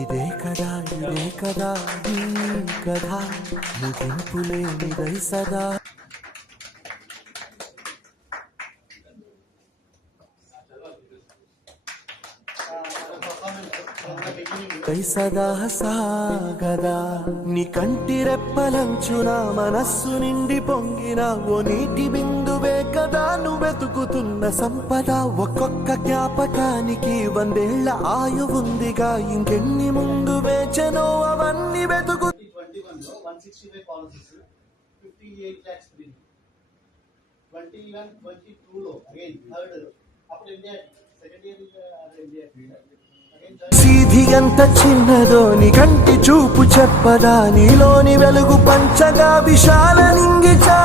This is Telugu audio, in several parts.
ఇదే కదా నీ కథ ముగింపులేనిదై సదా సదా సాగదా నీ కంటి రెప్పలంచున మనస్సు నిండి పొంగిన ఓ నీటి బిందువే కదా నువ్వెతుకుతున్న సంపద. ఒక్కొక్క జ్ఞాపకానికి 100 ఏళ్ల ఆయువుందిగా, ఇంకెన్ని ముందు వేచనో అవన్నీ వెతుకు. 21లో 165 పాలసీస్ 58 lakhs ప్రీమియం. 21-22లో అగైన్ థర్డ్ అప్పుడు ఇండియా సెకండ్ ఇయర్ ఇండియా సీధి ఎంత చిన్నదో నీ కంటి చూపు చెప్పదా, నీలోని వెలుగు పంచగా విశాల నింగిచా.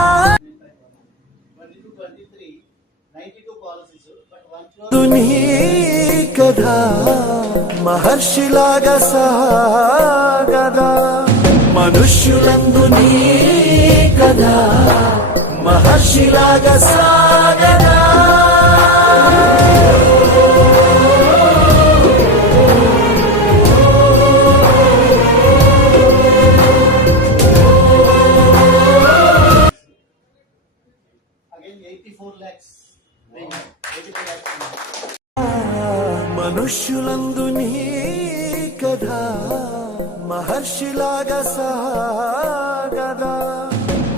22-23 92 పాలసీస్ నీ కథ మహర్షిలాగా సాగదా, మనుష్యులందు నీ కథ మహర్షిలాగా సాగదా. Again 84 lakhs premium. 84 lakhs మనుష్యులందు నీ కథ మహర్షిలాగా సాగదా,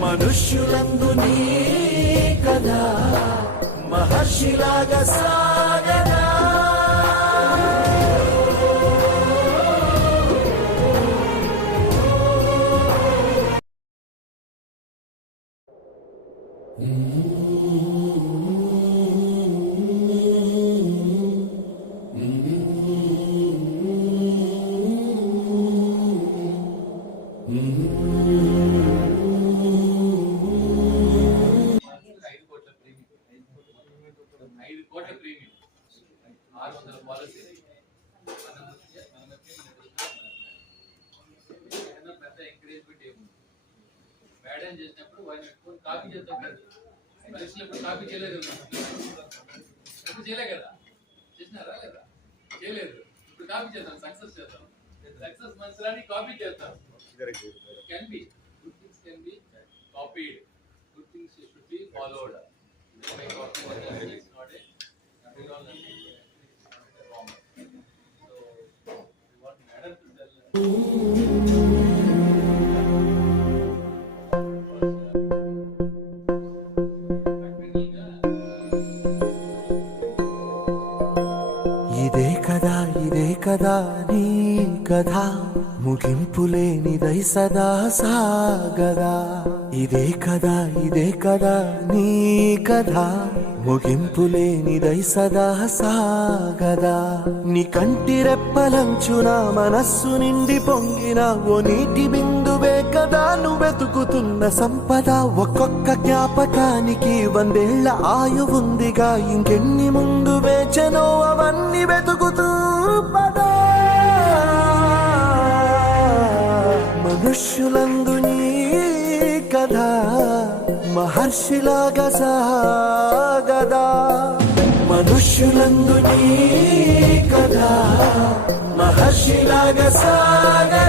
మనుష్యులందు నీ కథ మహర్షిలాగా సాగదా. కోట్ల ప్రీమియం 600 పాలసీ పెద్ద ఎంకరేజ్మెంట్ ఏముంది. మేడం చేసినప్పుడు వాడిని పెట్టుకొని కాపీ చేస్తాం కదా, పరీక్షలు ఎప్పుడు కాపీ చేయలేదు కదా, ఎప్పుడు చేయలే కదా, చేసినారా లేదా, చేయలేదు. ఇప్పుడు కాపీ చేద్దాం, సక్సెస్ చేద్దాం. సక్సెస్ మంత్రాన్ని కాపీ చేద్దాం. Can be good things can be copied, good things should be followed. ఇదే కదా నీ కథ ముగింపులేనిదై సదా సాగదా. ఇదే కదా నీ కథ ముగింపులేనిదై సదా సాగదా. నీ కంటి రెప్పలంచున మనస్సు నిండి పొంగిన ఓ నీటి బిందువే కదా నువ్వెతుకుతున్న సంపద. ఒక్కొక్క జ్ఞాపకానికి 100 ఏళ్ల ఆయువుందిగా, ఇంకెన్ని ముందు వేచనో అవన్నీ వెతుకుతూ పదా. మనుష్యులందు నీ కథ మహర్షిలాగా సాగదా, మనుష్యులందు నీ కథ మహర్షిలాగా సాగదా.